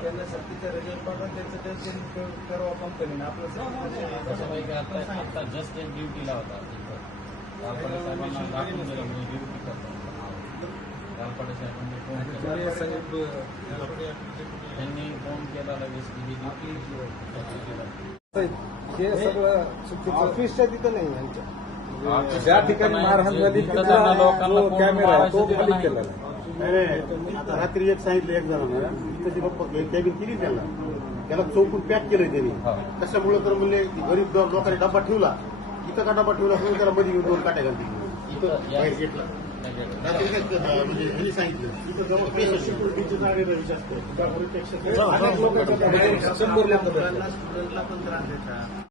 त्यांना सक्तीचा रिझल्ट पाठवून त्यांचं टेस्ट करावं कंपनीनं आपलं आता जस्ट ड्युटीला होता साहेबांना दाखवून दिलं म्हणजे ड्युटी करतात गालपाटे साहेबांनी फोन केला त्यांनी फोन केला लगेच की ड्युटी हे सगळं ऑफिसच्या तिथं नाही यांच्या ज्या ठिकाणी मारहाण झाली लोकांना कॅमेरा तो खाली केला आता रात्री एक सांगितलं एक जणांना इथं ती कॅबिन केली त्याला चौकून पॅक केलंय त्यांनी कशामुळे तर म्हणले गरीब लोकांनी डब्बा ठेवला इथं का डब्बा ठेवला म्हणून त्याला मध्ये घेऊन 2 काट्या घालतील इथं बाहेर गेटला म्हणजे यांनी सांगितलं इथं जवळ सिक्युरिटीच्या जागेला विचारतो 100 लोकांना पण त्रास देतात